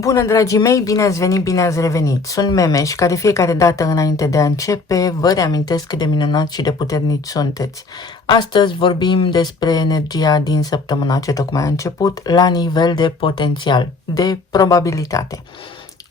Bună, dragii mei, bine ați venit, bine ați revenit. Sunt Memeș, care fiecare dată înainte de a începe vă reamintesc cât de minunați și de puternici sunteți. Astăzi vorbim despre energia din săptămâna ce tocmai a început la nivel de potențial, de probabilitate.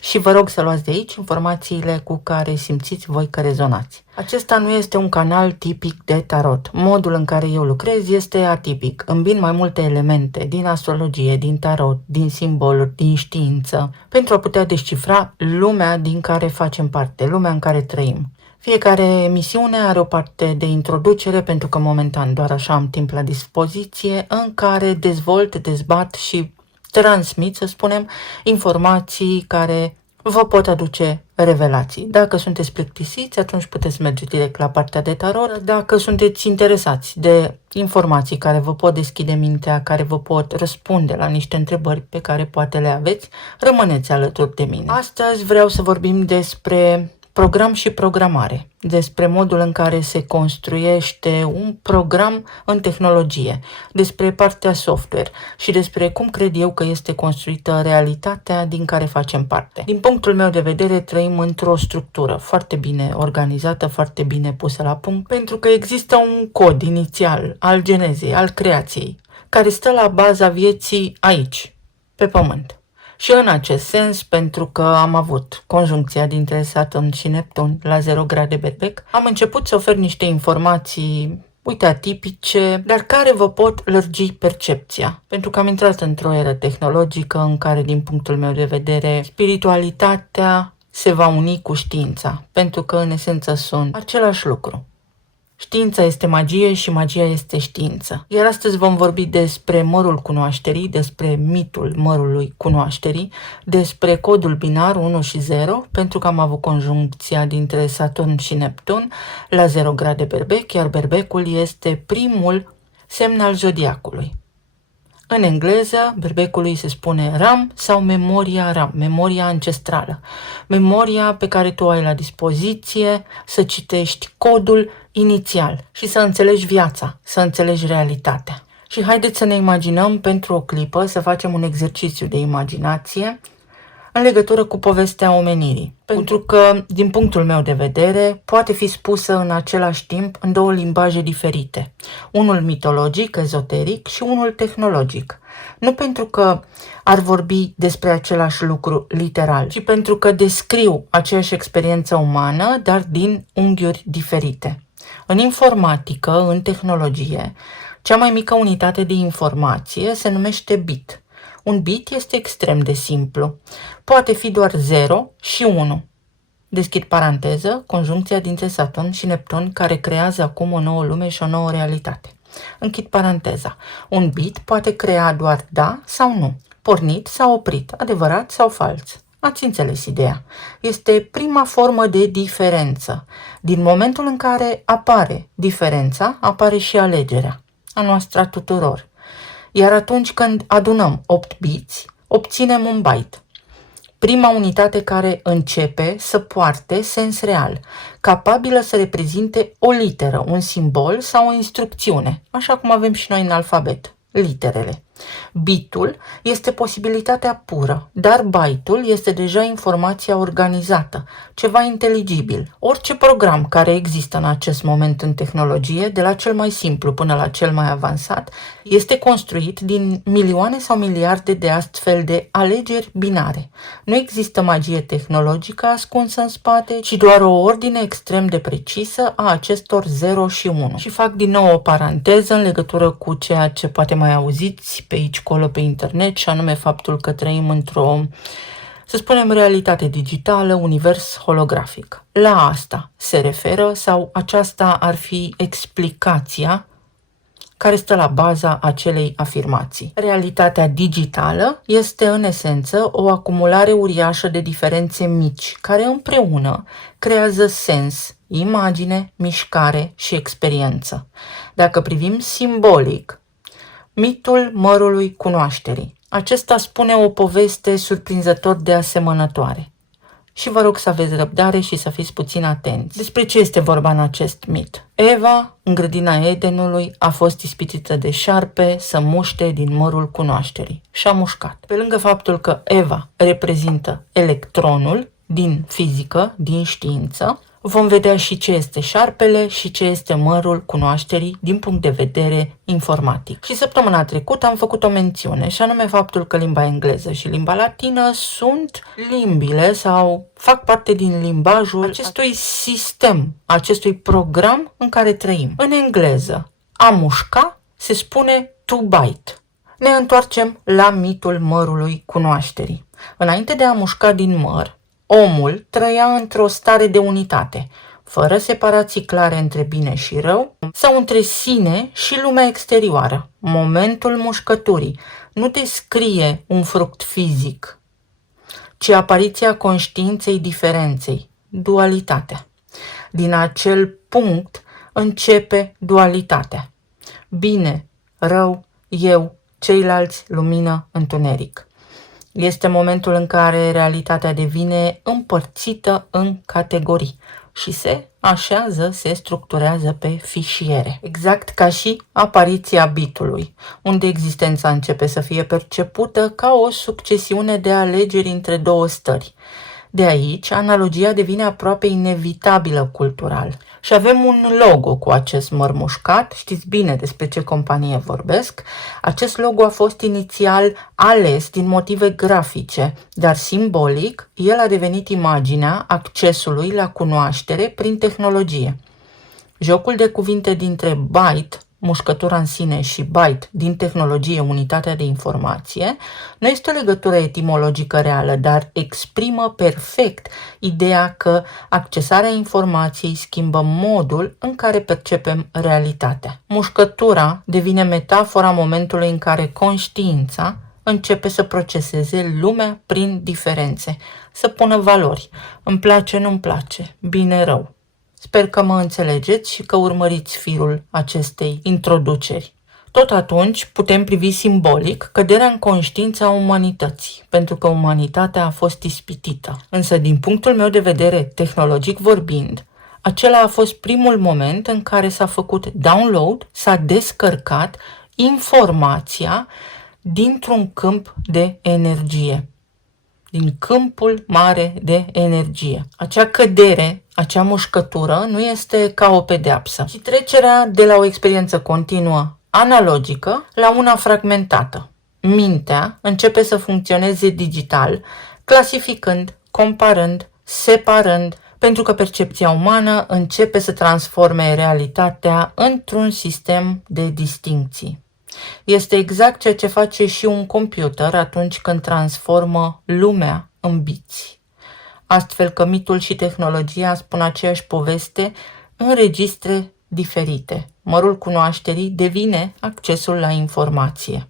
Și vă rog să luați de aici informațiile cu care simțiți voi că rezonați. Acesta nu este un canal tipic de tarot. Modul în care eu lucrez este atipic. Îmbin mai multe elemente din astrologie, din tarot, din simboluri, din știință, pentru a putea descifra lumea din care facem parte, lumea în care trăim. Fiecare emisiune are o parte de introducere, pentru că momentan doar așa am timp la dispoziție, în care dezvolt, dezbat și transmit, să spunem, informații care vă pot aduce revelații. Dacă sunteți plictisiți, atunci puteți merge direct la partea de tarot. Dacă sunteți interesați de informații care vă pot deschide mintea, care vă pot răspunde la niște întrebări pe care poate le aveți, rămâneți alături de mine. Astăzi vreau să vorbim despre program și programare, despre modul în care se construiește un program în tehnologie, despre partea software și despre cum cred eu că este construită realitatea din care facem parte. Din punctul meu de vedere, trăim într-o structură foarte bine organizată, foarte bine pusă la punct, pentru că există un cod inițial al genezei, al creației, care stă la baza vieții aici, pe pământ. Și în acest sens, pentru că am avut conjuncția dintre Saturn și Neptun la 0 grade berbec, am început să ofer niște informații, atipice, dar care vă pot lărgi percepția. Pentru că am intrat într-o eră tehnologică în care, din punctul meu de vedere, spiritualitatea se va uni cu știința, pentru că în esență sunt același lucru. Știința este magie și magia este știință. Iar astăzi vom vorbi despre mărul cunoașterii, despre mitul mărului cunoașterii, despre codul binar 1 și 0, pentru că am avut conjuncția dintre Saturn și Neptun la 0 grade berbec, iar berbecul este primul semn al zodiacului. În engleză, berbecului se spune RAM sau memoria RAM, memoria ancestrală. Memoria pe care tu ai la dispoziție să citești codul inițial și să înțelegi viața, să înțelegi realitatea. Și haideți să ne imaginăm pentru o clipă, să facem un exercițiu de imaginație în legătură cu povestea omenirii. Pentru că, din punctul meu de vedere, poate fi spusă în același timp în două limbaje diferite. Unul mitologic, ezoteric și unul tehnologic. Nu pentru că ar vorbi despre același lucru literal, ci pentru că descriu aceeași experiență umană, dar din unghiuri diferite. În informatică, în tehnologie, cea mai mică unitate de informație se numește bit. Un bit este extrem de simplu. Poate fi doar 0 și 1. Deschid paranteză, conjuncția dintre Saturn și Neptun care creează acum o nouă lume și o nouă realitate. Închid paranteza. Un bit poate crea doar da sau nu, pornit sau oprit, adevărat sau fals. Ați înțeles ideea. Este prima formă de diferență. Din momentul în care apare diferența, apare și alegerea a noastră a tuturor. Iar atunci când adunăm 8 biți, obținem un byte. Prima unitate care începe să poarte sens real, capabilă să reprezinte o literă, un simbol sau o instrucțiune, așa cum avem și noi în alfabet, literele. Bitul este posibilitatea pură, dar byte-ul este deja informația organizată, ceva inteligibil. Orice program care există în acest moment în tehnologie, de la cel mai simplu până la cel mai avansat, este construit din milioane sau miliarde de astfel de alegeri binare. Nu există magie tehnologică ascunsă în spate, ci doar o ordine extrem de precisă a acestor 0 și 1. Și fac din nou o paranteză în legătură cu ceea ce poate mai auziți pe aici, colo, pe internet, și anume faptul că trăim într-o, să spunem, realitate digitală, univers holografic. La asta se referă sau aceasta ar fi explicația care stă la baza acelei afirmații. Realitatea digitală este în esență o acumulare uriașă de diferențe mici, care împreună creează sens, imagine, mișcare și experiență. Dacă privim simbolic, mitul mărului cunoașterii. Acesta spune o poveste surprinzător de asemănătoare. și vă rog să aveți răbdare și să fiți puțin atenți. Despre ce este vorba în acest mit? Eva, în grădina Edenului, a fost ispitită de șarpe să muște din mărul cunoașterii și a mușcat. Pe lângă faptul că Eva reprezintă electronul din fizică, din știință, vom vedea și ce este șarpele și ce este mărul cunoașterii din punct de vedere informatic. Și săptămâna trecută am făcut o mențiune, și anume faptul că limba engleză și limba latină sunt limbile sau fac parte din limbajul acestui sistem, acestui program în care trăim. În engleză, a mușca se spune to bite. Ne întoarcem la mitul mărului cunoașterii. Înainte de a mușca din măr, omul trăia într-o stare de unitate, fără separații clare între bine și rău sau între sine și lumea exterioară. Momentul mușcăturii nu descrie un fruct fizic, ci apariția conștiinței diferenței, dualitatea. Din acel punct începe dualitatea. Bine, rău, eu, ceilalți, lumină, întuneric. Este momentul în care realitatea devine împărțită în categorii și se așează, se structurează pe fișiere. Exact ca și apariția bitului, unde existența începe să fie percepută ca o succesiune de alegeri între două stări. De aici, analogia devine aproape inevitabilă cultural. Și avem un logo cu acest măr mușcat, știți bine despre ce companie vorbesc. Acest logo a fost inițial ales din motive grafice, dar simbolic, el a devenit imaginea accesului la cunoaștere prin tehnologie. Jocul de cuvinte dintre byte, mușcătura în sine, și byte din tehnologie, unitatea de informație, nu este o legătură etimologică reală, dar exprimă perfect ideea că accesarea informației schimbă modul în care percepem realitatea. Mușcătura devine metafora momentului în care conștiința începe să proceseze lumea prin diferențe, să pună valori. Îmi place, nu-mi place, bine, rău. Sper că mă înțelegeți și că urmăriți firul acestei introduceri. Tot atunci putem privi simbolic căderea în conștiința umanității, pentru că umanitatea a fost ispitită. Însă, din punctul meu de vedere tehnologic vorbind, acela a fost primul moment în care s-a făcut download, s-a descărcat informația dintr-un câmp de energie. Din câmpul mare de energie. Acea cădere, acea mușcătură nu este ca o pedeapsă, ci trecerea de la o experiență continuă, analogică, la una fragmentată. Mintea începe să funcționeze digital, clasificând, comparând, separând, pentru că percepția umană începe să transforme realitatea într-un sistem de distincții. Este exact ceea ce face și un computer atunci când transformă lumea în biți. Astfel că mitul și tehnologia spun aceeași poveste în registre diferite. Mărul cunoașterii devine accesul la informație.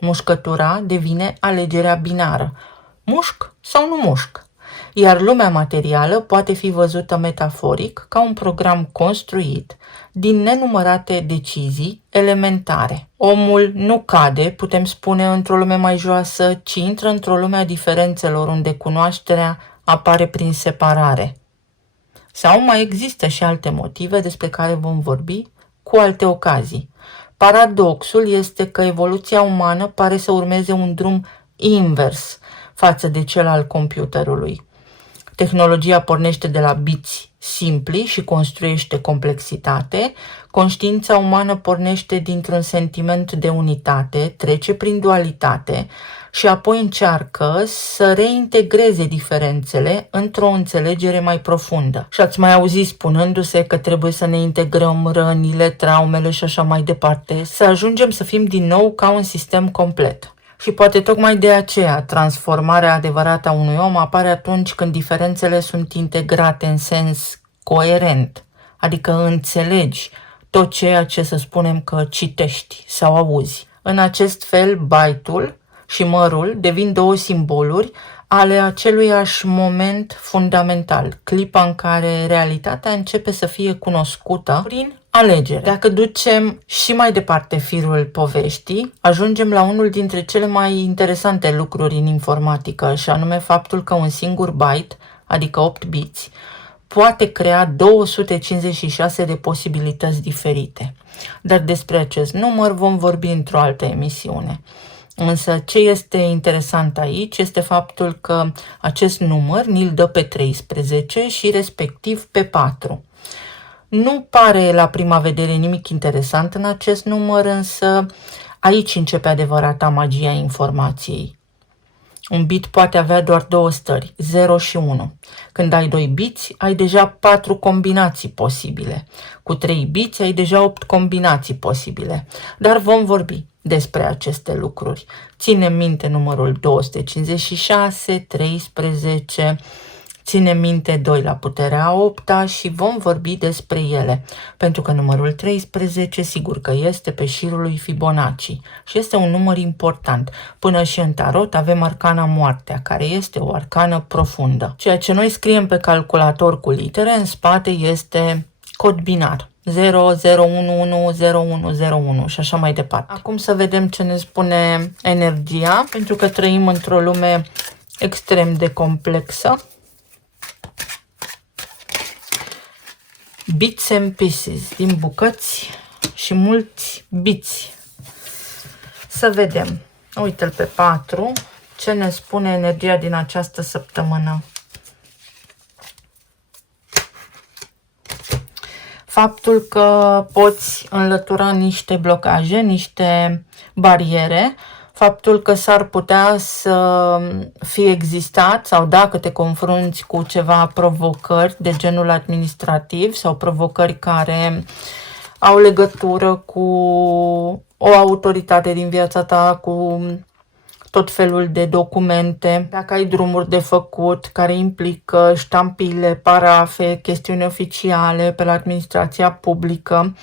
Mușcătura devine alegerea binară. Mușc sau nu mușc? Iar lumea materială poate fi văzută metaforic ca un program construit din nenumărate decizii elementare. Omul nu cade, putem spune, într-o lume mai joasă, ci intră într-o lume a diferențelor, unde cunoașterea apare prin separare. Sau mai există și alte motive despre care vom vorbi cu alte ocazii. Paradoxul este că evoluția umană pare să urmeze un drum invers față de cel al computerului. Tehnologia pornește de la biți simpli și construiește complexitate. Conștiința umană pornește dintr-un sentiment de unitate, trece prin dualitate și apoi încearcă să reintegreze diferențele într-o înțelegere mai profundă. Și ați mai auzit spunându-se că trebuie să ne integrăm rănile, traumele și așa mai departe, să ajungem să fim din nou ca un sistem complet. Și poate tocmai de aceea transformarea adevărată a unui om apare atunci când diferențele sunt integrate în sens coerent, adică înțelegi tot ceea ce, să spunem, că citești sau auzi. În acest fel, byte-ul și mărul devin două simboluri ale aceluiași moment fundamental, clipa în care realitatea începe să fie cunoscută prin alegere. Dacă ducem și mai departe firul poveștii, ajungem la unul dintre cele mai interesante lucruri în informatică, și anume faptul că un singur byte adică 8 biți, poate crea 256 de posibilități diferite. Dar despre acest număr vom vorbi într-o altă emisiune. Însă ce este interesant aici este faptul că acest număr ni-l dă pe 13 și respectiv pe 4. Nu pare la prima vedere nimic interesant în acest număr, însă aici începe adevărata magia informației. Un bit poate avea doar 2 stări, 0 și 1. Când ai 2 biți, ai deja 4 combinații posibile. Cu 3 biți ai deja 8 combinații posibile. Dar vom vorbi despre aceste lucruri. Ținem minte numărul 256, 13, ținem minte 2 la puterea 8 și vom vorbi despre ele, pentru că numărul 13 sigur că este pe șirul lui Fibonacci și este un număr important. Până și în tarot avem arcana moartea, care este o arcană profundă. Ceea ce noi scriem pe calculator cu litere, în spate este cod binar. 00110101 și așa mai departe. Acum să vedem ce ne spune energia, pentru că trăim într-o lume extrem de complexă. Bits and pieces, din bucăți și mulți biți. Să vedem. Uite-l pe 4. Ce ne spune energia din această săptămână? Faptul că poți înlătura niște blocaje, niște bariere, faptul că s-ar putea să fie existat sau dacă te confrunți cu ceva provocări de genul administrativ sau provocări care au legătură cu o autoritate din viața ta, cu tot felul de documente, dacă ai drumuri de făcut care implică ștampile, parafe, chestiuni oficiale pe la administrația publică,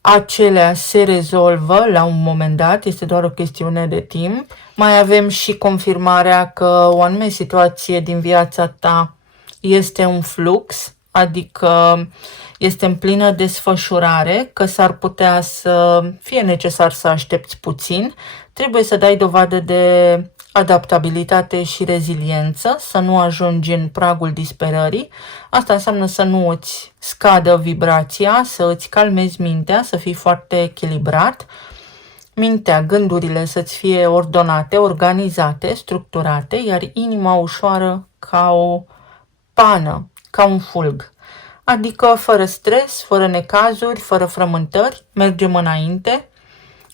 acelea se rezolvă la un moment dat, este doar o chestiune de timp. Mai avem și confirmarea că o anume situație din viața ta este un flux, adică este în plină desfășurare, că s-ar putea să fie necesar să aștepți puțin. Trebuie să dai dovadă de adaptabilitate și reziliență, să nu ajungi în pragul disperării. Asta înseamnă să nu îți scadă vibrația, să îți calmezi mintea, să fii foarte echilibrat. Mintea, gândurile să-ți fie ordonate, organizate, structurate, iar inima ușoară ca o pană, ca un fulg. Adică fără stres, fără necazuri, fără frământări, mergem înainte,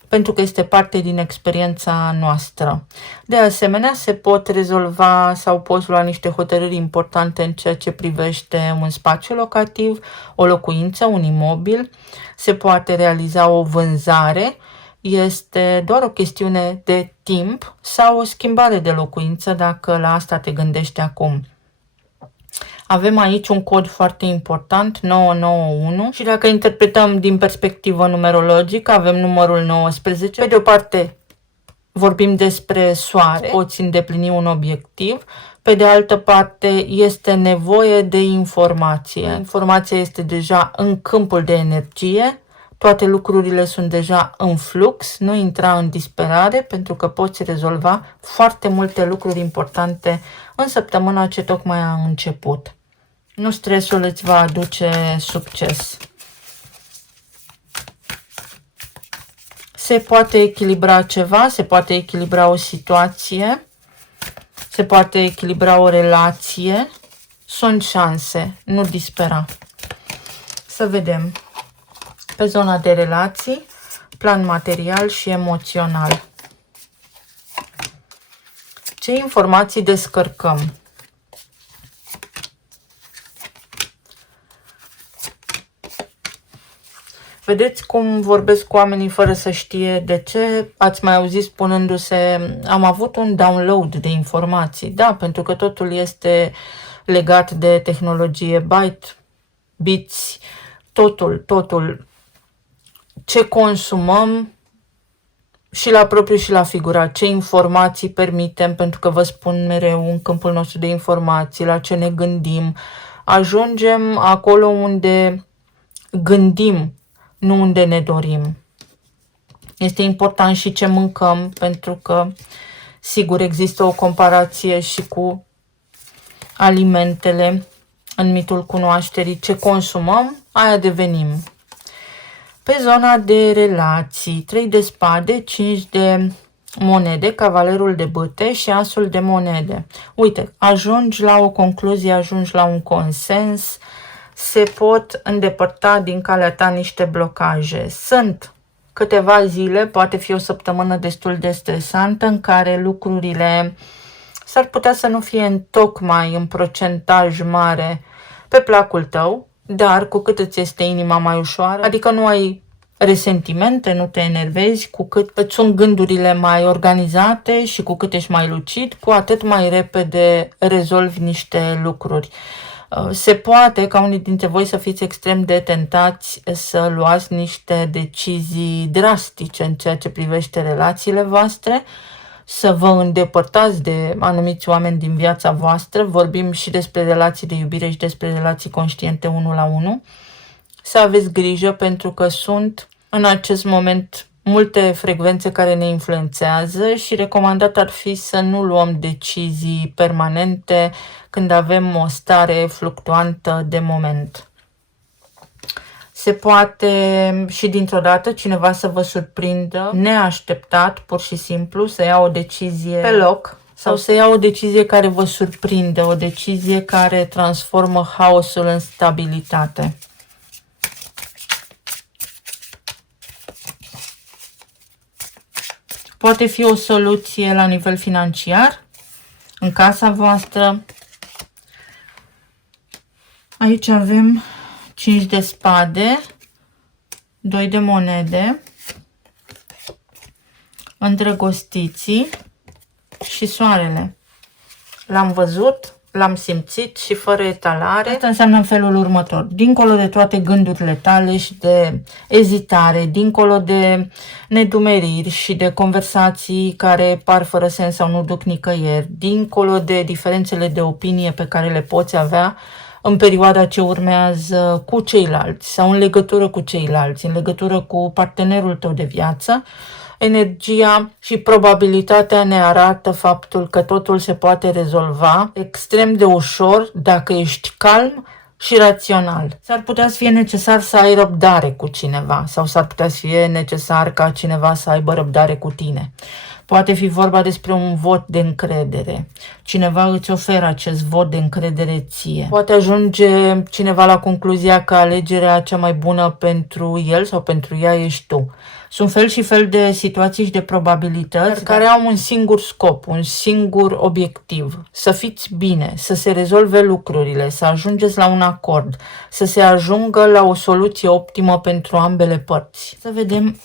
pentru că este parte din experiența noastră. De asemenea, se pot rezolva sau poți lua niște hotărâri importante în ceea ce privește un spațiu locativ, o locuință, un imobil, se poate realiza o vânzare, este doar o chestiune de timp sau o schimbare de locuință dacă la asta te gândești acum. Avem aici un cod foarte important, 991, și dacă interpretăm din perspectivă numerologică, avem numărul 19. Pe de o parte, vorbim despre soare, poți îndeplini un obiectiv. Pe de altă parte, este nevoie de informație. Informația este deja în câmpul de energie, toate lucrurile sunt deja în flux, nu intra în disperare, pentru că poți rezolva foarte multe lucruri importante în săptămâna ce tocmai a început. Nu stresul îți va aduce succes. Se poate echilibra ceva, se poate echilibra o situație, se poate echilibra o relație. Sunt șanse, nu dispera. Să vedem. Pe zona de relații, plan material și emoțional. Ce informații descărcăm? Vedeți cum vorbesc cu oamenii fără să știe de ce? Ați mai auzit spunându-se, am avut un download de informații. Da, pentru că totul este legat de tehnologie, byte, bits, totul. Ce consumăm și la propriu și la figurat, ce informații permitem, pentru că vă spun mereu în câmpul nostru de informații, la ce ne gândim. Ajungem acolo unde gândim, nu unde ne dorim. Este important și ce mâncăm, pentru că, sigur, există o comparație și cu alimentele în mitul cunoașterii. Ce consumăm, aia devenim. Pe zona de relații, 3 de spade, 5 de monede, cavalerul de bâte și asul de monede. Uite, ajungi la o concluzie, ajungi la un consens, se pot îndepărta din calea ta niște blocaje. Sunt câteva zile, poate fi o săptămână destul de stresantă, în care lucrurile s-ar putea să nu fie tocmai în procentaj mare pe placul tău, dar cu cât îți este inima mai ușoară, adică nu ai resentimente, nu te enervezi, cu cât îți sunt gândurile mai organizate și cu cât ești mai lucid, cu atât mai repede rezolvi niște lucruri. Se poate ca unii dintre voi să fiți extrem de tentați să luați niște decizii drastice în ceea ce privește relațiile voastre, să vă îndepărtați de anumiți oameni din viața voastră. Vorbim și despre relații de iubire și despre relații conștiente 1 la 1. Să aveți grijă pentru că sunt în acest moment multe frecvențe care ne influențează și recomandat ar fi să nu luăm decizii permanente când avem o stare fluctuantă de moment. Se poate și dintr-o dată cineva să vă surprindă neașteptat, pur și simplu, să ia o decizie pe loc sau să ia o decizie care vă surprinde, o decizie care transformă haosul în stabilitate. Poate fi o soluție la nivel financiar, în casa voastră. Aici avem 5 de spade, 2 de monede, îndrăgostiții și soarele. L-am văzut, l-am simțit și fără etalare. Asta înseamnă în felul următor. Dincolo de toate gândurile tale și de ezitare, dincolo de nedumeriri și de conversații care par fără sens sau nu duc nicăieri, dincolo de diferențele de opinie pe care le poți avea în perioada ce urmează cu ceilalți sau în legătură cu ceilalți, în legătură cu partenerul tău de viață, energia și probabilitatea ne arată faptul că totul se poate rezolva extrem de ușor dacă ești calm și rațional. S-ar putea să fie necesar să ai răbdare cu cineva sau s-ar putea să fie necesar ca cineva să aibă răbdare cu tine. Poate fi vorba despre un vot de încredere. Cineva îți oferă acest vot de încredere ție. Poate ajunge cineva la concluzia că alegerea cea mai bună pentru el sau pentru ea ești tu. Sunt fel și fel de situații și de probabilități care au un singur scop, un singur obiectiv. Să fiți bine, să se rezolve lucrurile, să ajungeți la un acord, să se ajungă la o soluție optimă pentru ambele părți. Să vedem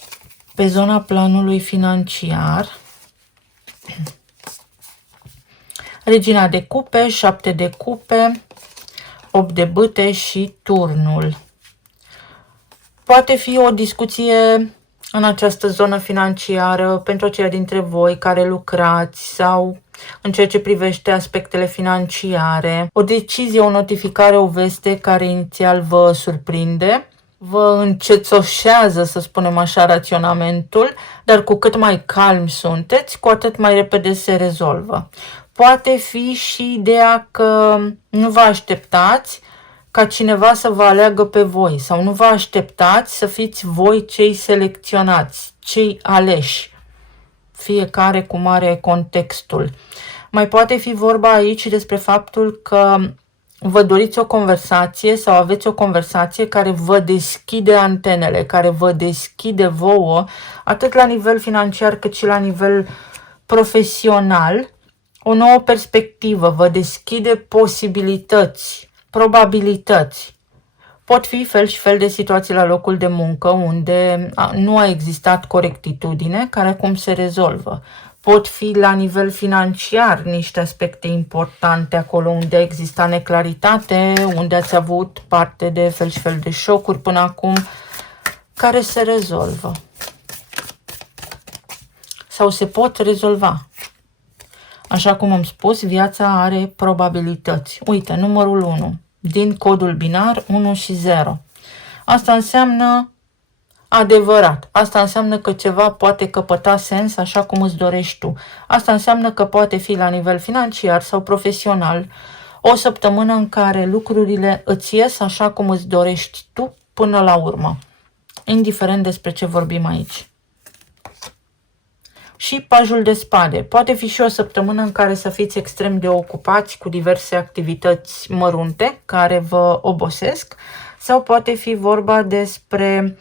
pe zona planului financiar. Regina de cupe, 7 de cupe, 8 de bâte și turnul. Poate fi o discuție în această zonă financiară pentru aceia dintre voi care lucrați sau în ceea ce privește aspectele financiare. O decizie, o notificare, o veste care inițial vă surprinde, vă încețoșează, să spunem așa, raționamentul, dar cu cât mai calmi sunteți, cu atât mai repede se rezolvă. Poate fi și ideea că nu vă așteptați ca cineva să vă aleagă pe voi sau nu vă așteptați să fiți voi cei selecționați, cei aleși, fiecare cum are contextul. Mai poate fi vorba aici despre faptul că vă doriți o conversație sau aveți o conversație care vă deschide antenele, care vă deschide vouă, atât la nivel financiar cât și la nivel profesional, o nouă perspectivă, vă deschide posibilități, probabilități. Pot fi fel și fel de situații la locul de muncă unde nu a existat corectitudine, care acum se rezolvă. Pot fi la nivel financiar niște aspecte importante acolo unde exista neclaritate, unde ați avut parte de fel și fel de șocuri până acum, care se rezolvă. Sau se pot rezolva. Așa cum am spus, viața are probabilități. Uite, numărul 1, din codul binar 1 și 0. Asta înseamnă adevărat. Asta înseamnă că ceva poate căpăta sens așa cum îți dorești tu. Asta înseamnă că poate fi la nivel financiar sau profesional O săptămână în care lucrurile îți ies așa cum îți dorești tu până la urmă, indiferent despre ce vorbim aici. Și pajul de spade. Poate fi și o săptămână în care să fiți extrem de ocupați cu diverse activități mărunte care vă obosesc, sau poate fi vorba despre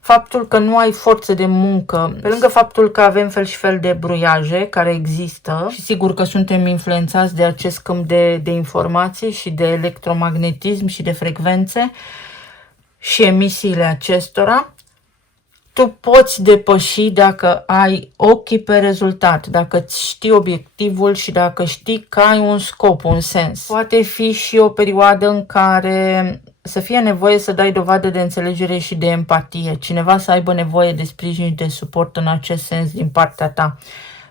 faptul că nu ai forță de muncă, pe lângă faptul că avem fel și fel de bruiaje care există și sigur că suntem influențați de acest câmp de informații și de electromagnetism și de frecvențe și emisiile acestora, tu poți depăși dacă ai ochii pe rezultat, dacă îți știi obiectivul și dacă știi că ai un scop, un sens. Poate fi și o perioadă în care să fie nevoie să dai dovadă de înțelegere și de empatie. Cineva să aibă nevoie de sprijin și de suport în acest sens din partea ta.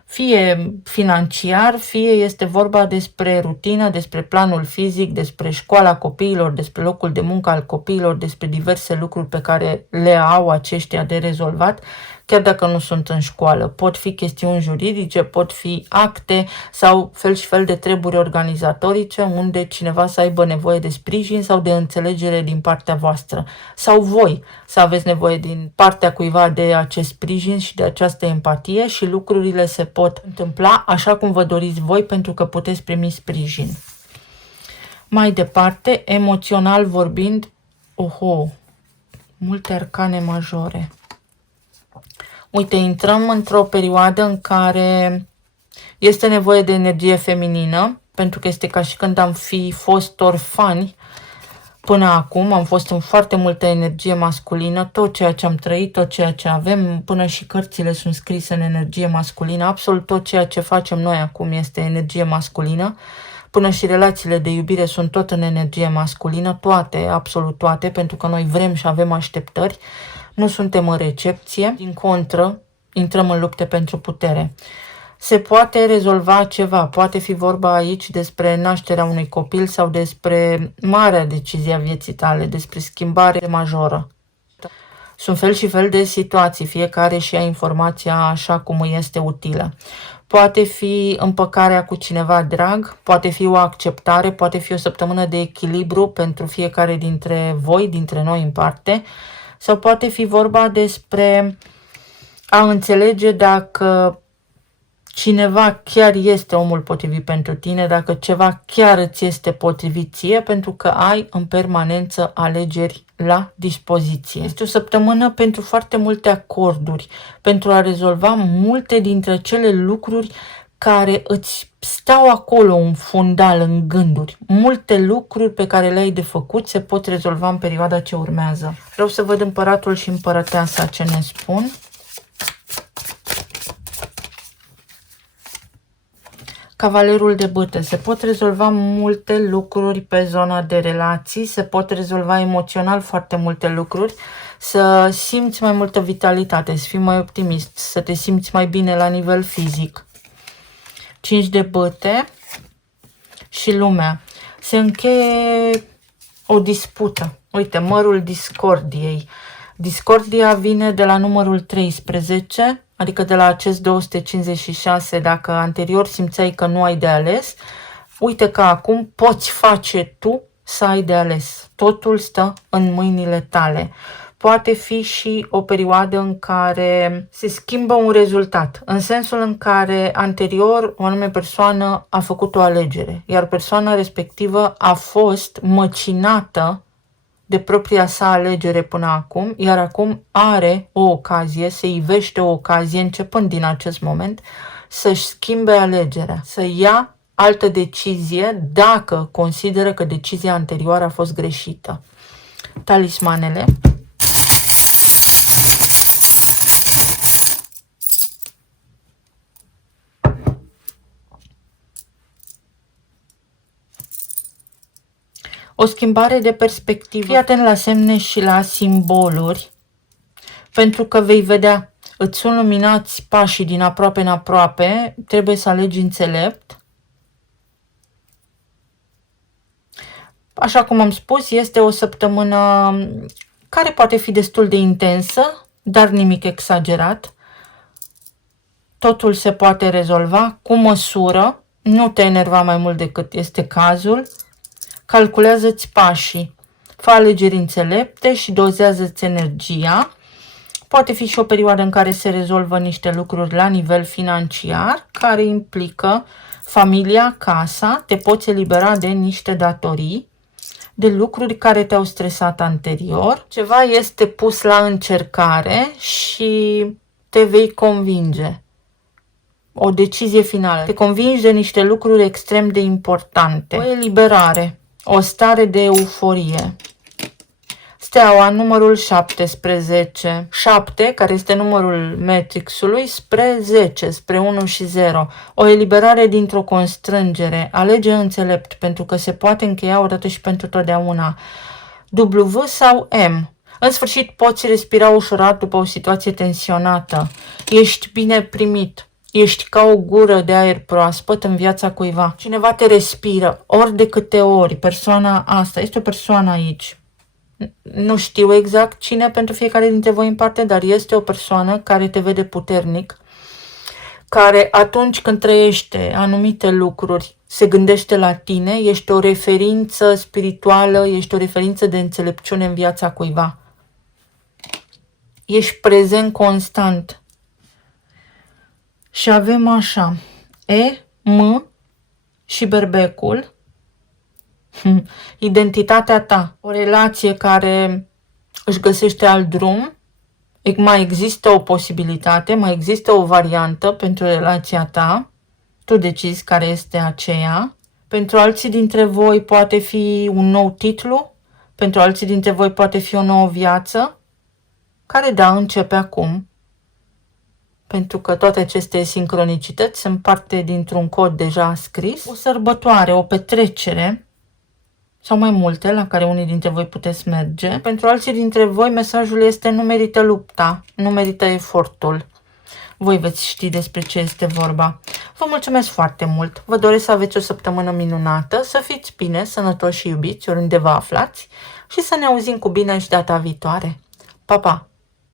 Fie financiar, fie este vorba despre rutină, despre planul fizic, despre școala copiilor, despre locul de muncă al copiilor, despre diverse lucruri pe care le au aceștia de rezolvat, chiar dacă nu sunt în școală. Pot fi chestiuni juridice, pot fi acte sau fel și fel de treburi organizatorice unde cineva să aibă nevoie de sprijin sau de înțelegere din partea voastră. Sau voi să aveți nevoie din partea cuiva de acest sprijin și de această empatie și lucrurile se pot întâmpla așa cum vă doriți voi pentru că puteți primi sprijin. Mai departe, emoțional vorbind, multe arcane majore. Uite, intrăm într-o perioadă în care este nevoie de energie feminină, pentru că este ca și când am fi fost orfani până acum, am fost în foarte multă energie masculină, tot ceea ce am trăit, tot ceea ce avem, până și cărțile sunt scrise în energie masculină, absolut tot ceea ce facem noi acum este energie masculină, până și relațiile de iubire sunt tot în energie masculină, toate, absolut toate, pentru că noi vrem și avem așteptări. Nu suntem în recepție, din contră, intrăm în lupte pentru putere. Se poate rezolva ceva, poate fi vorba aici despre nașterea unui copil sau despre marea decizie a vieții tale, despre schimbare majoră. Sunt fel și fel de situații, fiecare și ia informația așa cum îi este utilă. Poate fi împăcarea cu cineva drag, poate fi o acceptare, poate fi o săptămână de echilibru pentru fiecare dintre voi, dintre noi în parte, sau poate fi vorba despre a înțelege dacă cineva chiar este omul potrivit pentru tine, dacă ceva chiar îți este potrivit ție, pentru că ai în permanență alegeri la dispoziție. Este o săptămână pentru foarte multe acorduri, pentru a rezolva multe dintre cele lucruri care îți stau acolo în fundal, în gânduri. Multe lucruri pe care le-ai de făcut se pot rezolva în perioada ce urmează. Vreau să văd împăratul și împărăteasa ce ne spun. Cavalerul de bâte. Se pot rezolva multe lucruri pe zona de relații, se pot rezolva emoțional foarte multe lucruri, să simți mai multă vitalitate, să fii mai optimist, să te simți mai bine la nivel fizic. 5 de bâte și lumea. Se încheie o dispută. Uite, mărul discordiei. Discordia vine de la numărul 13, adică de la acest 256, dacă anterior simțeai că nu ai de ales, uite că acum poți face tu să ai de ales. Totul stă în mâinile tale. Poate fi și o perioadă în care se schimbă un rezultat, în sensul în care anterior o anume persoană a făcut o alegere, iar persoana respectivă a fost măcinată de propria sa alegere până acum, iar acum are o ocazie, se ivește o ocazie începând din acest moment să-și schimbe alegerea, să ia altă decizie dacă consideră că decizia anterioară a fost greșită. Talismanele. O schimbare de perspectivă. Fii atent la semne și la simboluri, pentru că vei vedea, îți sunt luminați pașii din aproape în aproape, trebuie să alegi înțelept. Așa cum am spus, este o săptămână care poate fi destul de intensă, dar nimic exagerat. Totul se poate rezolva cu măsură, Nu te enerva mai mult decât este cazul. Calculează-ți pașii. Fă alegeri înțelepte și dozează-ți energia. Poate fi și o perioadă în care se rezolvă niște lucruri la nivel financiar, care implică familia, casa, te poți elibera de niște datorii, de lucruri care te-au stresat anterior. Ceva este pus la încercare și te vei convinge. O decizie finală. Te convingi de niște lucruri extrem de importante. O eliberare, o stare de euforie. Steaua, numărul 17. 7, care este numărul Matrixului, spre 10, spre 1 și 0. O eliberare dintr-o constrângere. Alege înțelept, pentru că se poate încheia odată și pentru totdeauna. W sau M. În sfârșit poți respira ușurat după o situație tensionată. Ești bine primit. Ești ca o gură de aer proaspăt în viața cuiva. Cineva te respiră, ori de câte ori. Persoana asta, este o persoană aici. Nu știu exact cine pentru fiecare dintre voi în parte, dar este o persoană care te vede puternic, care atunci când trăiește anumite lucruri se gândește la tine, ești o referință spirituală, ești o referință de înțelepciune în viața cuiva. Ești prezent constant. Și avem așa, E, M și berbecul. Identitatea ta, o relație care își găsește alt drum, mai există o posibilitate, mai există o variantă pentru relația ta, tu decizi care este aceea. Pentru alții dintre voi poate fi un nou titlu, pentru alții dintre voi poate fi o nouă viață, care începe acum, pentru că toate aceste sincronicități sunt parte dintr-un cod deja scris, o sărbătoare, o petrecere, sau mai multe la care unii dintre voi puteți merge. Pentru alții dintre voi mesajul este: nu merită lupta, nu merită efortul. Voi veți ști despre ce este vorba. Vă mulțumesc foarte mult, vă doresc să aveți o săptămână minunată, să fiți bine, sănătoși și iubiți oriunde vă aflați și să ne auzim cu bine și data viitoare. Pa, pa!